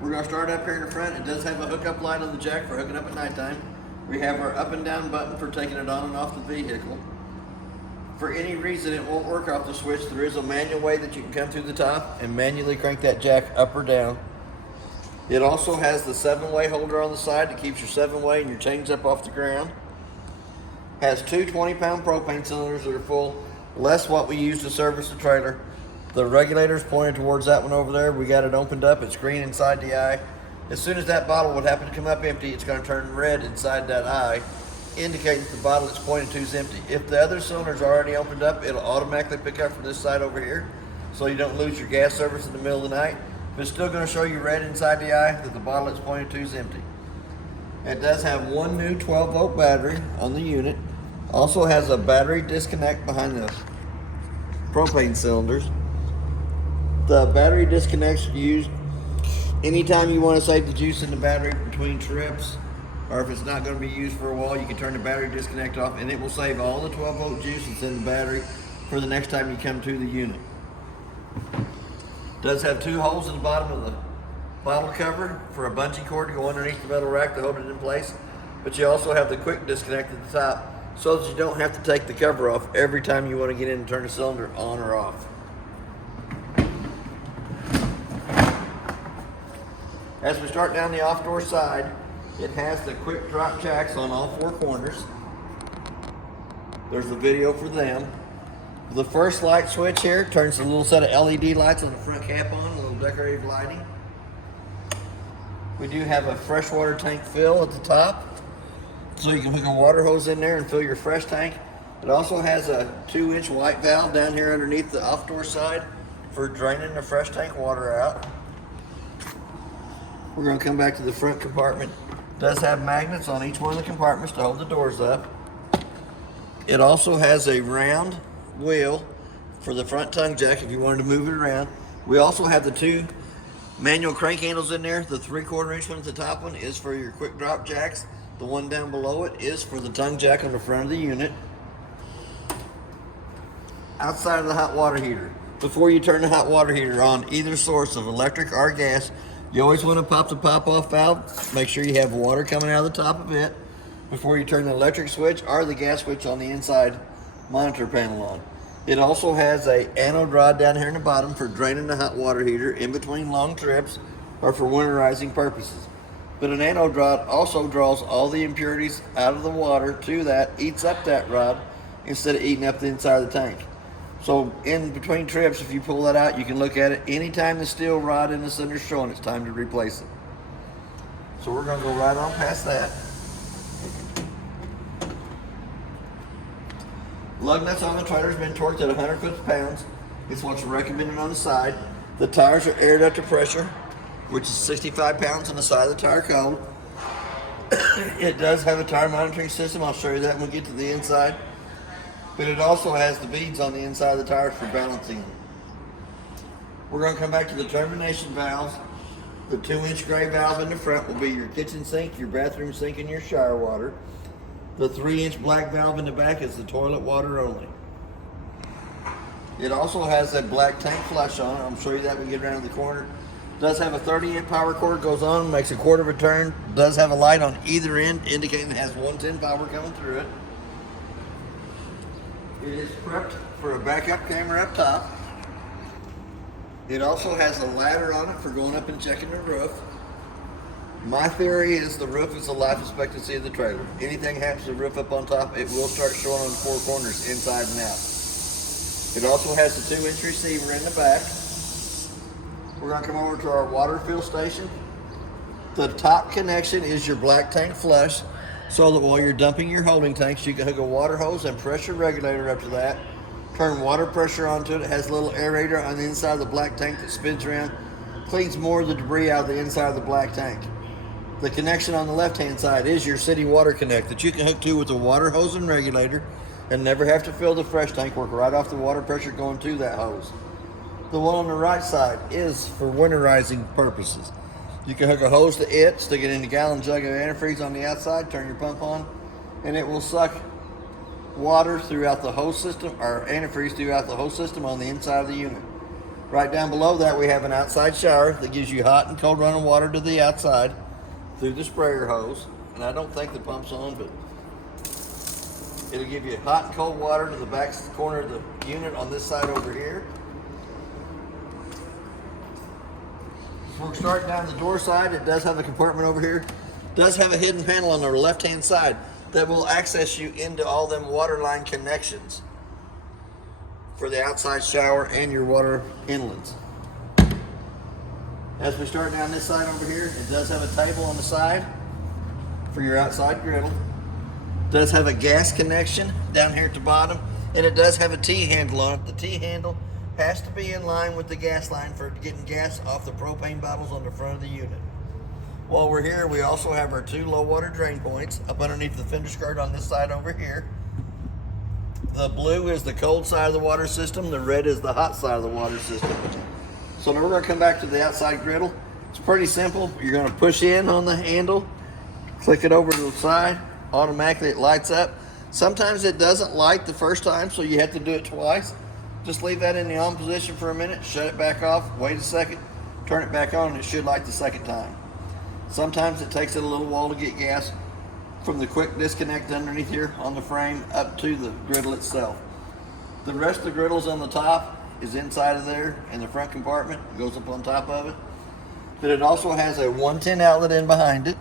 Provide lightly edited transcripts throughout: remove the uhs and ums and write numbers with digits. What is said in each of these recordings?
We're going to start up here in the front. It does have a hookup light on the jack for hooking up at nighttime. We have our up and down button for taking it on and off the vehicle. For any reason it won't work off the switch, there is a manual way that you can come through the top and manually crank that jack up or down. It also has the 7-way holder on the side that keeps your 7-way and your chains up off the ground. Has two 20-pound propane cylinders that are full, less what we use to service the trailer. The regulator's pointed towards that one over there. We got it opened up. It's green inside the eye. As soon as that bottle would happen to come up empty, it's going to turn red inside that eye, indicating that the bottle it's pointed to is empty. If the other cylinder's already opened up, it'll automatically pick up from this side over here, so you don't lose your gas service in the middle of the night. But it's still going to show you red inside the eye that the bottle it's pointed to is empty. It does have one new 12-volt battery on the unit. Also has a battery disconnect behind the propane cylinders. The battery disconnects are used anytime you want to save the juice in the battery between trips, or if it's not going to be used for a while, you can turn the battery disconnect off and it will save all the 12-volt juice that's in the battery for the next time you come to the unit. It does have two holes in the bottom of the bottle cover for a bungee cord to go underneath the metal rack to hold it in place, but you also have the quick disconnect at the top so that you don't have to take the cover off every time you want to get in and turn the cylinder on or off. As we start down the off-door side, it has the quick drop jacks on all four corners. There's the video for them. The first light switch here turns a little set of LED lights on the front cap on, a little decorative lighting. We do have a freshwater tank fill at the top, so you can hook a water hose in there and fill your fresh tank. It also has a 2-inch white valve down here underneath the off-door side for draining the fresh tank water out. We're going to come back to the front compartment. It does have magnets on each one of the compartments to hold the doors up. It also has a round wheel for the front tongue jack if you wanted to move it around. We also have the two manual crank handles in there. The 3/4 inch one at the top one is for your quick drop jacks. The one down below it is for the tongue jack on the front of the unit. Outside of the hot water heater, before you turn the hot water heater on, either source of electric or gas, you always want to pop the pop-off valve. Make sure you have water coming out of the top of it before you turn the electric switch or the gas switch on the inside monitor panel on. It also has a anode rod down here in the bottom for draining the hot water heater in between long trips or for winterizing purposes. But an anode rod also draws all the impurities out of the water to that, eats up that rod instead of eating up the inside of the tank. So in between trips, if you pull that out, you can look at it. Anytime the steel rod in the center is showing, it's time to replace it. So we're going to go right on past that. Lug nuts on the trailer has been torqued at 100 foot-pounds. It's what's recommended on the side. The tires are aired up to pressure, which is 65 pounds on the side of the tire cone. It does have a tire monitoring system. I'll show you that when we get to the inside. But it also has the beads on the inside of the tires for balancing them. We're going to come back to the termination valves. The 2-inch gray valve in the front will be your kitchen sink, your bathroom sink, and your shower water. The 3-inch black valve in the back is the toilet water only. It also has a black tank flush on it. I'll show you that when we get around the corner. It does have a 30-amp power cord, goes on, makes a quarter of a turn. It does have a light on either end indicating it has 110 power coming through it. It is prepped for a backup camera up top. It also has a ladder on it for going up and checking the roof. My theory is the roof is the life expectancy of the trailer. Anything happens to the roof up on top, it will start showing on the four corners, inside and out. It also has a 2-inch receiver in the back. We're going to come over to our water fill station. The top connection is your black tank flush, so that while you're dumping your holding tanks, you can hook a water hose and pressure regulator up to that. Turn water pressure onto it. It has a little aerator on the inside of the black tank that spins around, cleans more of the debris out of the inside of the black tank. The connection on the left-hand side is your city water connect that you can hook to with a water hose and regulator and never have to fill the fresh tank, work right off the water pressure going to that hose. The one on the right side is for winterizing purposes. You can hook a hose to it, stick it in a gallon jug of antifreeze on the outside, turn your pump on, and it will suck water throughout the hose system, or antifreeze throughout the hose system on the inside of the unit. Right down below that, we have an outside shower that gives you hot and cold running water to the outside through the sprayer hose. And I don't think the pump's on, but it'll give you hot and cold water to the back corner of the unit on this side over here. So we're starting down the door side. It does have a compartment over here. It does have a hidden panel on the left-hand side that will access you into all them water line connections for the outside shower and your water inlets. As we start down this side over here, it does have a table on the side for your outside griddle. It does have a gas connection down here at the bottom, and it does have a T-handle on it. The T-handle has to be in line with the gas line for getting gas off the propane bottles on the front of the unit. While we're here, we also have our 2 low water drain points up underneath the fender skirt on this side over here. The blue is the cold side of the water system. The red is the hot side of the water system. So now we're going to come back to the outside griddle. It's pretty simple. You're going to push in on the handle, click it over to the side. Automatically it lights up. Sometimes it doesn't light the first time, so you have to do it twice. Just leave that in the on position for a minute, shut it back off, wait a second, turn it back on, and it should light the second time. Sometimes it takes it a little while to get gas from the quick disconnect underneath here on the frame up to the griddle itself. The rest of the griddles on the top is inside of there in the front compartment. It goes up on top of it. But it also has a 110 outlet in behind it.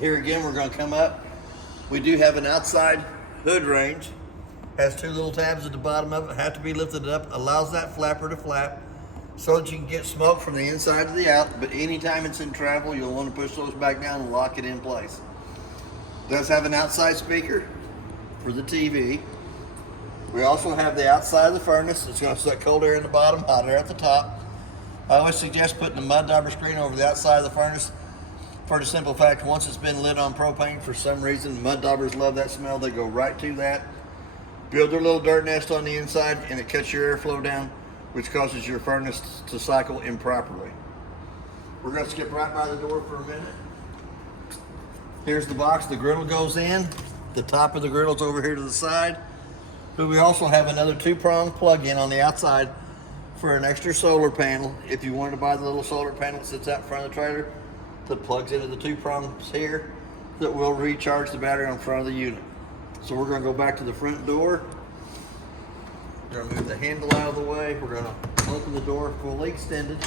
Here again, we're going to come up. We do have an outside hood range. Has 2 little tabs at the bottom of it. Have to be lifted up. Allows that flapper to flap so that you can get smoke from the inside to the out, but anytime it's in travel, you'll want to push those back down and lock it in place. It does have an outside speaker for the TV. We also have the outside of the furnace. It's going to suck cold air in the bottom, hot air at the top. I always suggest putting a mud dauber screen over the outside of the furnace for the simple fact, once it's been lit on propane, for some reason, mud daubers love that smell. They go right to that, build their little dirt nest on the inside, and it cuts your airflow down, which causes your furnace to cycle improperly. We're going to skip right by the door for a minute. Here's the box the griddle goes in. The top of the griddle's over here to the side. But we also have another 2-prong plug-in on the outside for an extra solar panel. If you wanted to buy the little solar panel that sits out in front of the trailer that plugs into the 2 prongs here that will recharge the battery on front of the unit. So we're going to go back to the front door. We're going to move the handle out of the way. We're going to open the door fully extended.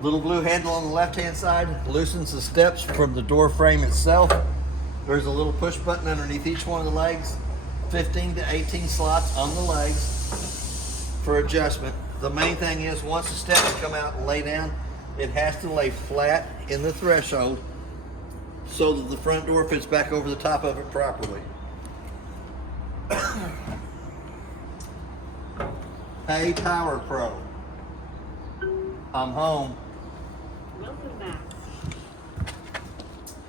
Little blue handle on the left-hand side loosens the steps from the door frame itself. There's a little push button underneath each one of the legs. 15 to 18 slots on the legs for adjustment. The main thing is once the steps come out and lay down, it has to lay flat in the threshold so that the front door fits back over the top of it properly. Hey Power Pro, I'm home. Welcome back.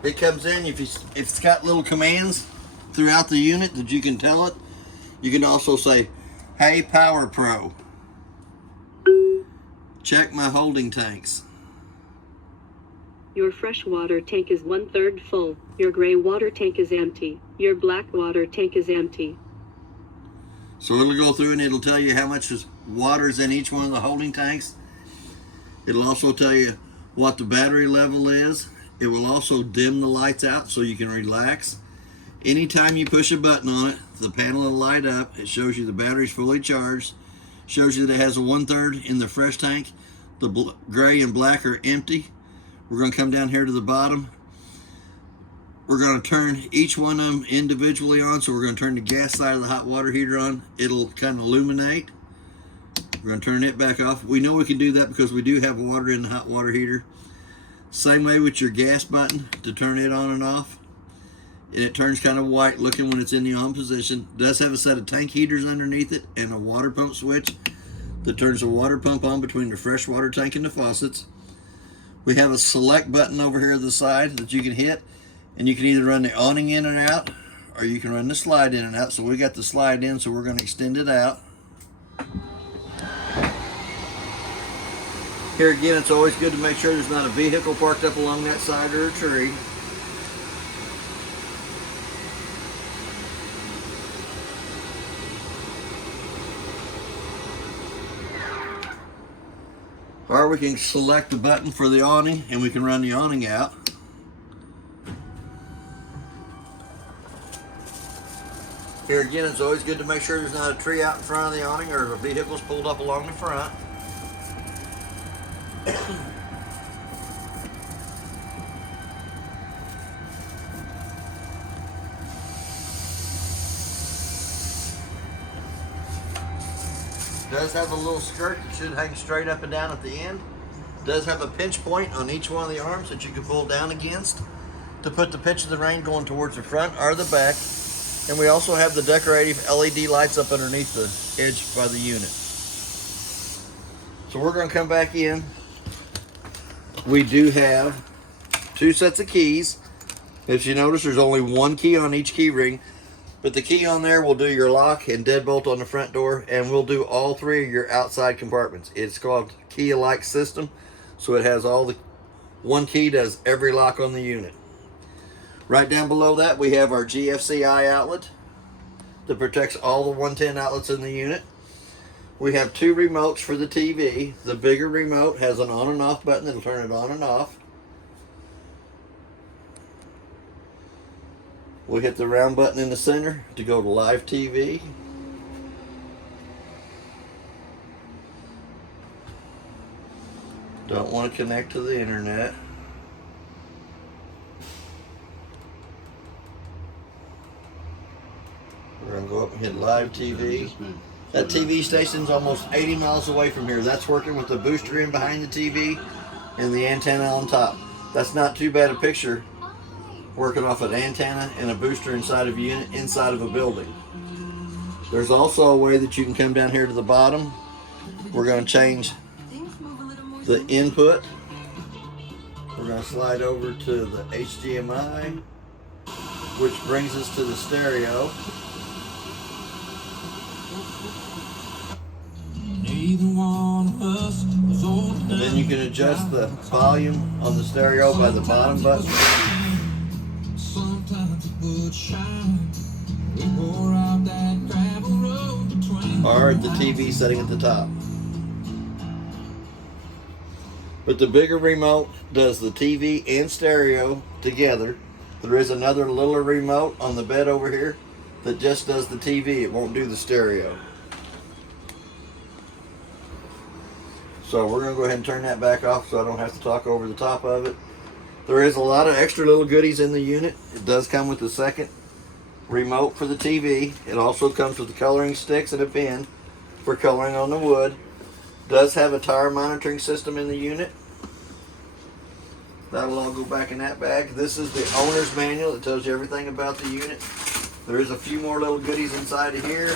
It comes in, if it's got little commands throughout the unit that you can tell it. You can also say, hey Power Pro, check my holding tanks. Your fresh water tank is 1/3 full. Your gray water tank is empty. Your black water tank is empty. So it'll go through and it'll tell you how much water's in each one of the holding tanks. It'll also tell you what the battery level is. It will also dim the lights out so you can relax. Anytime you push a button on it, the panel will light up. It shows you the battery's fully charged. Shows you that it has a 1/3 in the fresh tank. The gray and black are empty. We're going to come down here to the bottom. We're going to turn each one of them individually on. So we're going to turn the gas side of the hot water heater on. It'll kind of illuminate. We're going to turn it back off. We know we can do that because we do have water in the hot water heater. Same way with your gas button to turn it on and off. And it turns kind of white looking when it's in the on position. It does have a set of tank heaters underneath it and a water pump switch that turns the water pump on between the fresh water tank and the faucets. We have a select button over here to the side that you can hit, and you can either run the awning in and out, or you can run the slide in and out. So we got the slide in, so we're going to extend it out. Here again, it's always good to make sure there's not a vehicle parked up along that side or a tree. Or we can select the button for the awning and we can run the awning out. Here again, it's always good to make sure there's not a tree out in front of the awning or the vehicle's pulled up along the front. Does have a little skirt that should hang straight up and down at the end. Does have a pinch point on each one of the arms that you can pull down against to put the pitch of the rain going towards the front or the back. And we also have the decorative LED lights up underneath the edge by the unit. So we're going to come back in. We do have 2 sets of keys. If you notice, there's only 1 key on each key ring. But the key on there will do your lock and deadbolt on the front door, and we'll do all 3 of your outside compartments. It's called key-alike system, so it has all the 1 key does every lock on the unit. Right down below that, we have our GFCI outlet that protects all the 110 outlets in the unit. We have 2 remotes for the TV. The bigger remote has an on and off button that'll turn it on and off. We'll hit the round button in the center to go to live TV. Don't want to connect to the internet. We're going to go up and hit live TV. That TV station's almost 80 miles away from here. That's working with the booster in behind the TV and the antenna on top. That's not too bad a picture, working off an antenna and a booster inside of a unit, inside of a building. There's also a way that you can come down here to the bottom. We're going to change the input. We're going to slide over to the HDMI, which brings us to the stereo. And then you can adjust the volume on the stereo by the bottom button. Or the TV setting at the top. But the bigger remote does the TV and stereo together. There is another littler remote on the bed over here that just does the TV. It won't do the stereo. So we're going to go ahead and turn that back off so I don't have to talk over the top of it. There is a lot of extra little goodies in the unit. It does come with the second remote for the TV. It also comes with the coloring sticks and a pen for coloring on the wood. Does have a tire monitoring system in the unit. That'll all go back in that bag. This is the owner's manual that tells you everything about the unit. There is a few more little goodies inside of here.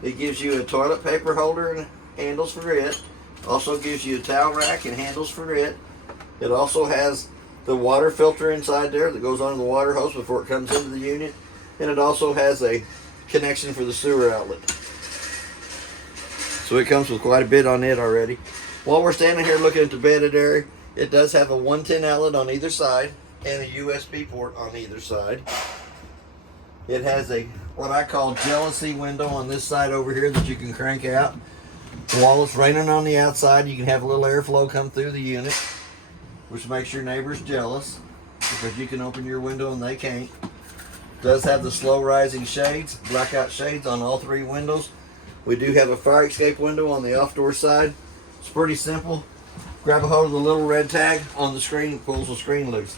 It gives you a toilet paper holder and handles for it. Also gives you a towel rack and handles for it. It also has the water filter inside there that goes onto the water hose before it comes into the unit. And it also has a connection for the sewer outlet. So it comes with quite a bit on it already. While we're standing here looking at the bedded area, it does have a 110 outlet on either side and a USB port on either side. It has a what I call jealousy window on this side over here that you can crank out. While it's raining on the outside, you can have a little airflow come through the unit, which makes your neighbors jealous because you can open your window and they can't. It does have the slow rising shades, blackout shades on all 3 windows. We do have a fire escape window on the off door side. It's pretty simple. Grab a hold of the little red tag on the screen, pulls the screen loose.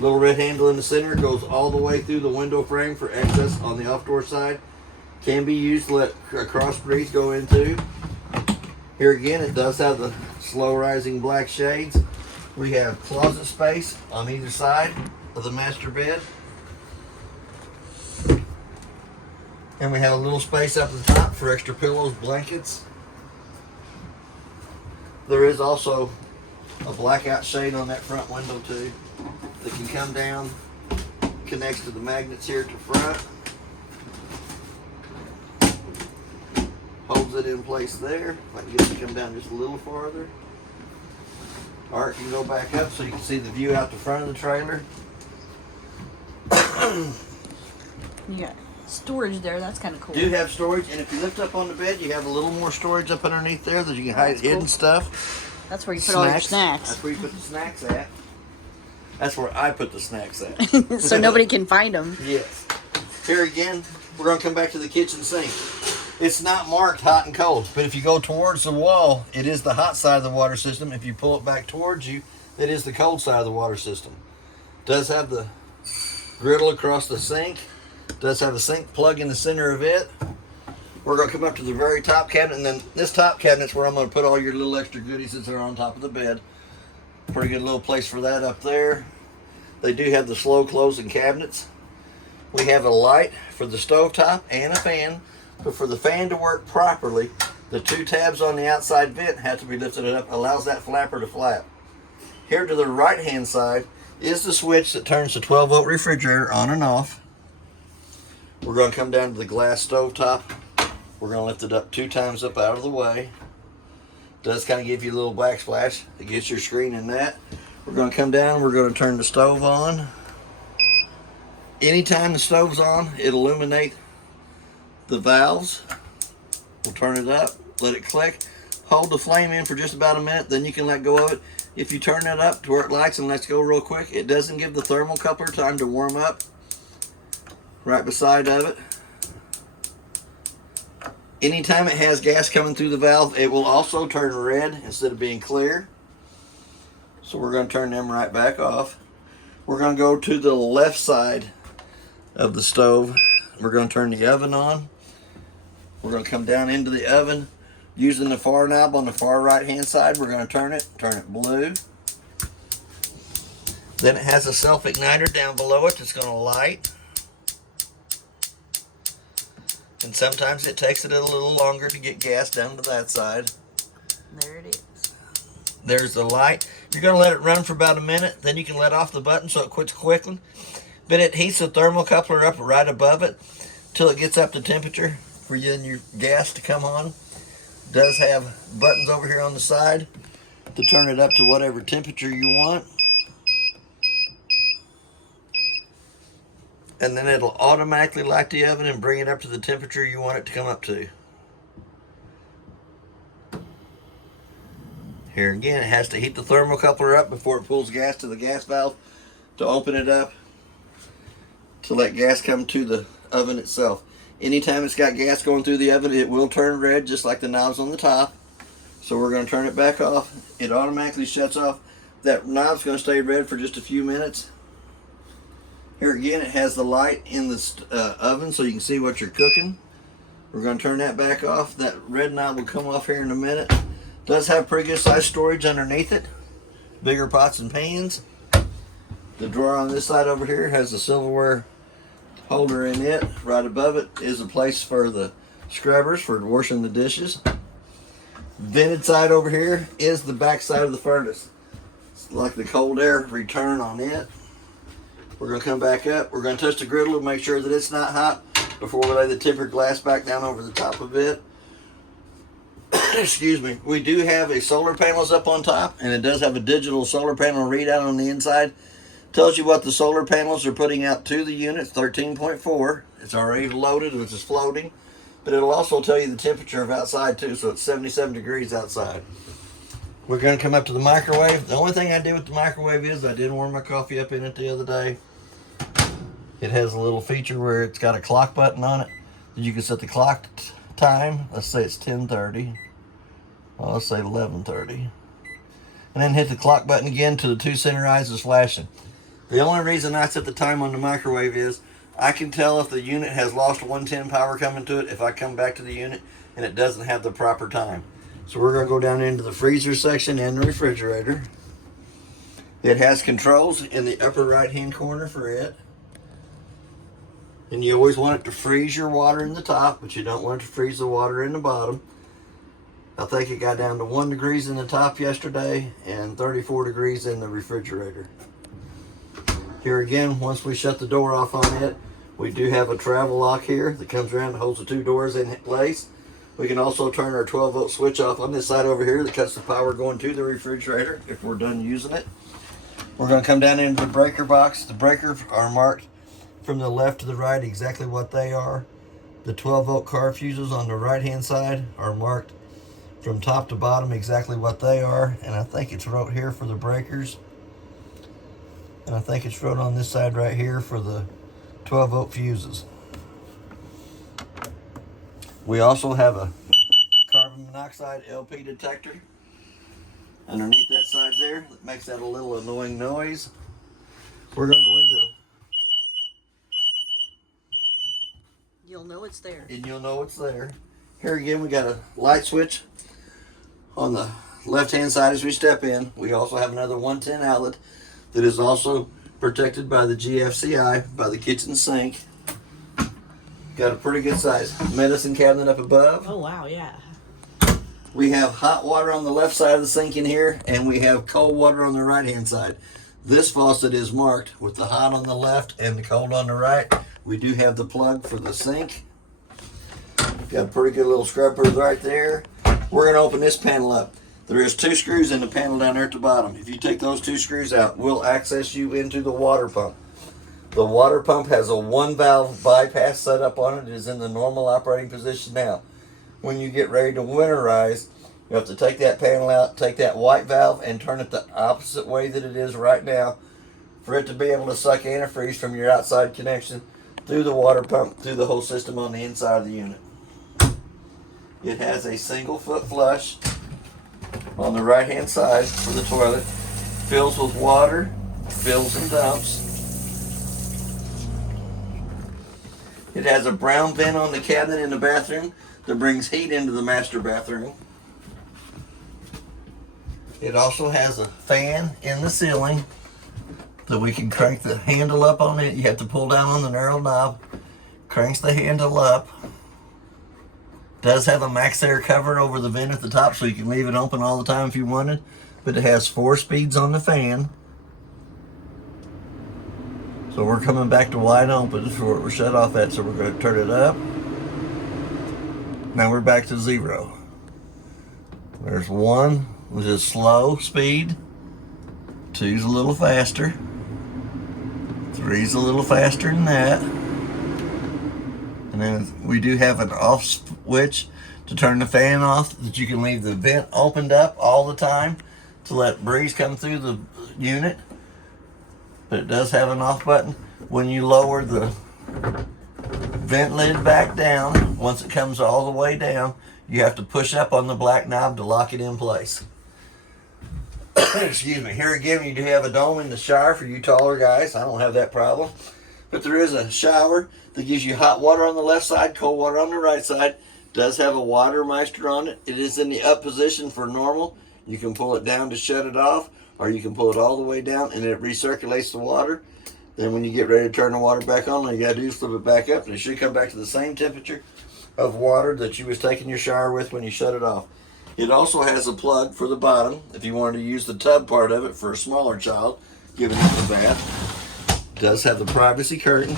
Little red handle in the center goes all the way through the window frame for access on the off door side. Can be used to let a cross breeze go into. Here again, it does have the slow rising black shades. We have closet space on either side of the master bed. And we have a little space up the top for extra pillows, blankets. There is also a blackout shade on that front window too that can come down, connects to the magnets here at the front, holds it in place there. If I can get it to come down just a little farther. Or it can go back up so you can see the view out the front of the trailer. Yeah. storage there. That's kind of cool. Do have storage, and if you lift up on the bed, you have a little more storage up underneath there that you can hide hidden stuff. That's where you put all your snacks. That's where you put the snacks at. That's where I put the snacks at. So nobody can find them. Yes. Here again, we're going to come back to the kitchen sink. It's not marked hot and cold, but if you go towards the wall, it is the hot side of the water system. If you pull it back towards you, it is the cold side of the water system. Does have the griddle across the sink. Does have a sink plug in the center of it. We're going to come up to the very top cabinet, and then this top cabinet's where I'm going to put all your little extra goodies that are on top of the bed. Pretty good little place for that up there. They do have the slow closing cabinets. We have a light for the stovetop and a fan, but for the fan to work properly, the two tabs on the outside vent have to be lifted up, allows that flapper to flap. Here to the right hand side is the switch that turns the 12-volt refrigerator on and off. We're going to come down to the glass stovetop. We're going to lift it up 2 times up out of the way. Does kind of give you a little backsplash. It gets your screen in that. We're going to come down. We're going to turn the stove on. Anytime the stove's on, it'll illuminate the valves. We'll turn it up, let it click. Hold the flame in for just about a minute, then you can let go of it. If you turn it up to where it lights and lets go real quick, it doesn't give the thermocouple time to warm up. Right beside of it. Anytime it has gas coming through the valve, it will also turn red instead of being clear. So we're going to turn them right back off. We're going to go to the left side of the stove. We're going to turn the oven on. We're going to come down into the oven using the far knob on the far right hand side. We're going to turn it blue. Then it has a self igniter down below it that's going to light. And sometimes it takes it a little longer to get gas down to that side. There it is. There's the light. You're going to let it run for about a minute. Then you can let off the button so it quits quickly. But it heats the thermocoupler up right above it till it gets up to temperature for you and your gas to come on. It does have buttons over here on the side to turn it up to whatever temperature you want. And then it'll automatically light the oven and bring it up to the temperature you want it to come up to. Here again, it has to heat the thermocoupler up before it pulls gas to the gas valve to open it up to let gas come to the oven itself. Anytime it's got gas going through the oven, it will turn red just like the knobs on the top. So we're going to turn it back off. It automatically shuts off. That knob's going to stay red for just a few minutes. Here again, it has the light in the oven so you can see what you're cooking. We're going to turn that back off. That red knob will come off here in a minute. Does have pretty good size storage underneath it. Bigger pots and pans. The drawer on this side over here has the silverware holder in it. Right above it is a place for the scrubbers for washing the dishes. Vented side over here is the back side of the furnace. It's like the cold air return on it. We're going to come back up. We're going to touch the griddle to make sure that it's not hot before we lay the tempered glass back down over the top of it. Excuse me. We do have a solar panels up on top, and it does have a digital solar panel readout on the inside. Tells you what the solar panels are putting out to the unit, 13.4. It's already loaded, which is floating. But it'll also tell you the temperature of outside too, so it's 77 degrees outside. We're going to come up to the microwave. The only thing I did with the microwave is I did warm my coffee up in it the other day. It has a little feature where it's got a clock button on it. You can set the clock time. Let's say it's 10:30. Well, let's say 11:30. And then hit the clock button again till the 2 center eyes is flashing. The only reason I set the time on the microwave is I can tell if the unit has lost 110 power coming to it if I come back to the unit and it doesn't have the proper time. So we're going to go down into the freezer section and the refrigerator. It has controls in the upper right hand corner for it. And you always want it to freeze your water in the top, but you don't want it to freeze the water in the bottom. I think it got down to 1 degree in the top yesterday and 34 degrees in the refrigerator. Here again, once we shut the door off on it, we do have a travel lock here that comes around and holds the 2 doors in place. We can also turn our 12-volt switch off on this side over here that cuts the power going to the refrigerator if we're done using it. We're going to come down into the breaker box. The breakers are marked from the left to the right exactly what they are. The 12-volt car fuses on the right-hand side are marked from top to bottom exactly what they are, and I think it's wrote here for the breakers, and I think it's wrote on this side right here for the 12-volt fuses. We also have a carbon monoxide LP detector underneath that side there that makes that a little annoying noise. We're going to go into, You'll know it's there. and you'll know it's there. Here again, we got a light switch on the left-hand side as we step in. We also have another 110 outlet that is also protected by the GFCI, by the kitchen sink. Got a pretty good size medicine cabinet up above. Oh, wow, yeah. We have hot water on the left side of the sink in here, and we have cold water on the right-hand side. This faucet is marked with the hot on the left and the cold on the right. We do have the plug for the sink. Got a pretty good little scrubber right there. We're going to open this panel up. There is 2 screws in the panel down there at the bottom. If you take those 2 screws out, we'll access you into the water pump. The water pump has a 1-valve bypass set up on it. It is in the normal operating position now. When you get ready to winterize, you have to take that panel out, take that white valve, and turn it the opposite way that it is right now for it to be able to suck antifreeze from your outside connection through the water pump, through the whole system on the inside of the unit. It has a single foot flush on the right hand side for the toilet. Fills with water, fills and dumps. It has a brown vent on the cabinet in the bathroom that brings heat into the master bathroom. It also has a fan in the ceiling that we can crank the handle up on it. You have to pull down on the narrow knob. Cranks the handle up. Does have a max air cover over the vent at the top, so you can leave it open all the time if you wanted. But it has 4 speeds on the fan. So we're coming back to wide open for what we're shut off at, so we're going to turn it up. Now we're back to 0. There's 1, which is slow speed. 2's a little faster. 3's a little faster than that. And then we do have an off switch to turn the fan off, that you can leave the vent opened up all the time to let breeze come through the unit. But it does have an off button. When you lower the vent lid back down, once it comes all the way down, you have to push up on the black knob to lock it in place. Excuse me. Here again, you do have a dome in the shower for you taller guys. I don't have that problem. But there is a shower that gives you hot water on the left side, cold water on the right side. Does have a water meister on it. It is in the up position for normal. You can pull it down to shut it off, or you can pull it all the way down and it recirculates the water. Then when you get ready to turn the water back on, all you gotta do is flip it back up, and it should come back to the same temperature of water that you was taking your shower with when you shut it off. It also has a plug for the bottom if you wanted to use the tub part of it for a smaller child giving it the bath. It does have the privacy curtain.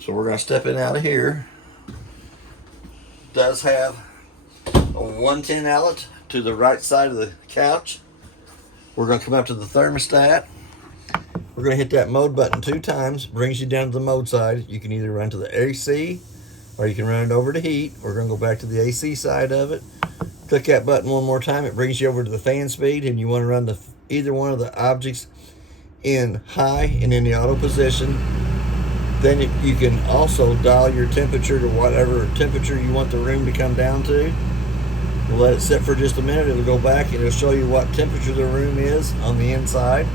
So we're going to step in out of here. It does have a 110 outlet to the right side of the couch. We're going to come up to the thermostat. We're going to hit that mode button 2 times. Brings you down to the mode side. You can either run to the AC or you can run it over to heat. We're going to go back to the AC side of it. Click that button 1 more time. It brings you over to the fan speed, and you want to run either one of the objects in high and in the auto position. Then you can also dial your temperature to whatever temperature you want the room to come down to. We'll let it sit for just a minute. It'll go back and it'll show you what temperature the room is on the inside.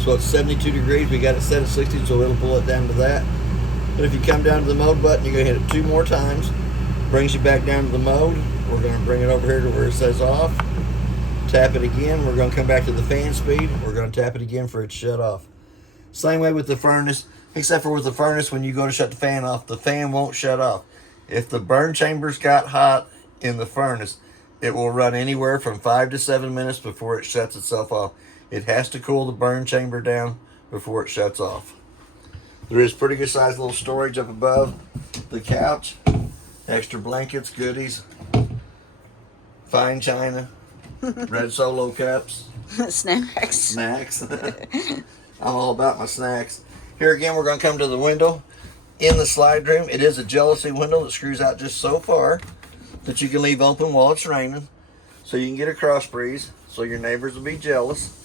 So it's 72 degrees. We got it set at 60, so it'll pull it down to that. But if you come down to the mode button, you're going to hit it 2 more times. Brings you back down to the mode. We're going to bring it over here to where it says off. Tap it again. We're going to come back to the fan speed. We're going to tap it again for it to shut off. Same way with the furnace, except for with the furnace, when you go to shut the fan off, the fan won't shut off. If the burn chambers got hot in the furnace, it will run anywhere from 5 to 7 minutes before it shuts itself off. It has to cool the burn chamber down before it shuts off. There is pretty good sized little storage up above the couch. Extra blankets, goodies, fine china, red Solo cups. Snacks. Snacks. I'm all about my snacks. Here again, we're going to come to the window in the slide room. It is a jealousy window that screws out just so far that you can leave open while it's raining, so you can get a cross breeze, so your neighbors will be jealous.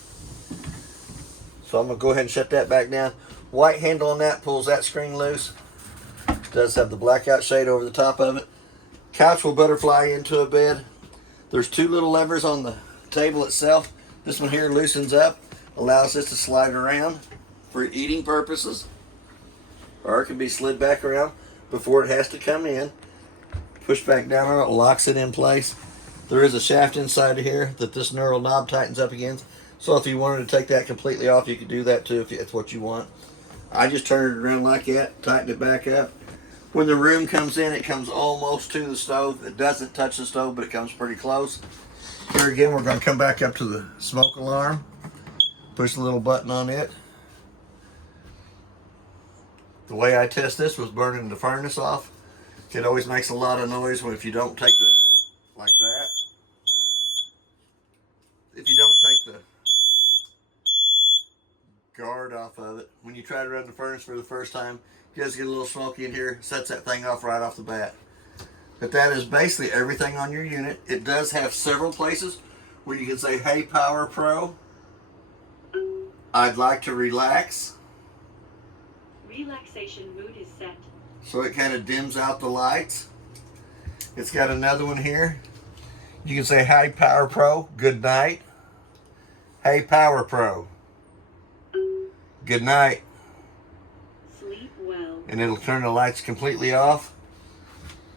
So I'm going to go ahead and shut that back down. White handle on that pulls that screen loose. It does have the blackout shade over the top of it. Couch will butterfly into a bed. There's two little levers on the table itself. This one here loosens up, allows this to slide around for eating purposes, or it can be slid back around before it has to come in. Push back down on it, locks it in place. There is a shaft inside of here that this knurled knob tightens up against. So if you wanted to take that completely off, you could do that too if that's what you want. I just turned it around like that, tighten it back up. When the room comes in, it comes almost to the stove. It doesn't touch the stove, but it comes pretty close. Here again, we're going to come back up to the smoke alarm. Push the little button on it. The way I test this was burning the furnace off. It always makes a lot of noise if you don't take the, like that. If you don't take the guard off of it, when you try to run the furnace for the first time, it does get a little smoky in here, sets that thing off right off the bat. But that is basically everything on your unit. It does have several places where you can say, "Hey, Power Pro, I'd like to relax." Relaxation mood is set. So it kind of dims out the lights. It's got another one here. You can say, "Hey, Power Pro, good night." "Hey, Power Pro, good night." Sleep well. And it'll turn the lights completely off.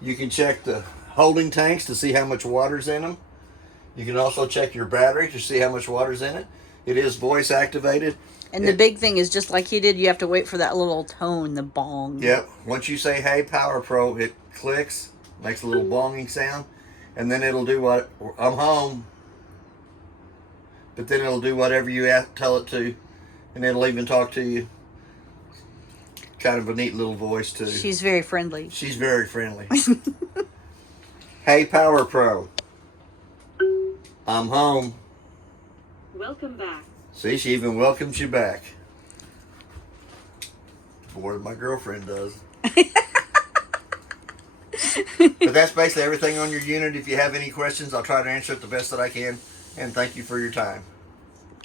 You can check the holding tanks to see how much water's in them. You can also check your battery to see how much water's in it. It is voice activated. And the big thing is, just like he did, you have to wait for that little tone, the bong. Yep. Once you say, "Hey, Power Pro," it clicks, makes a little bonging sound, and then it'll do what? "I'm home." But then it'll do whatever you tell it to, and it'll even talk to you. Kind of a neat little voice too. She's very friendly. She's very friendly. "Hey, Power Pro, I'm home." Welcome back. See, she even welcomes you back. More than my girlfriend does. But that's basically everything on your unit. If you have any questions, I'll try to answer it the best that I can. And thank you for your time.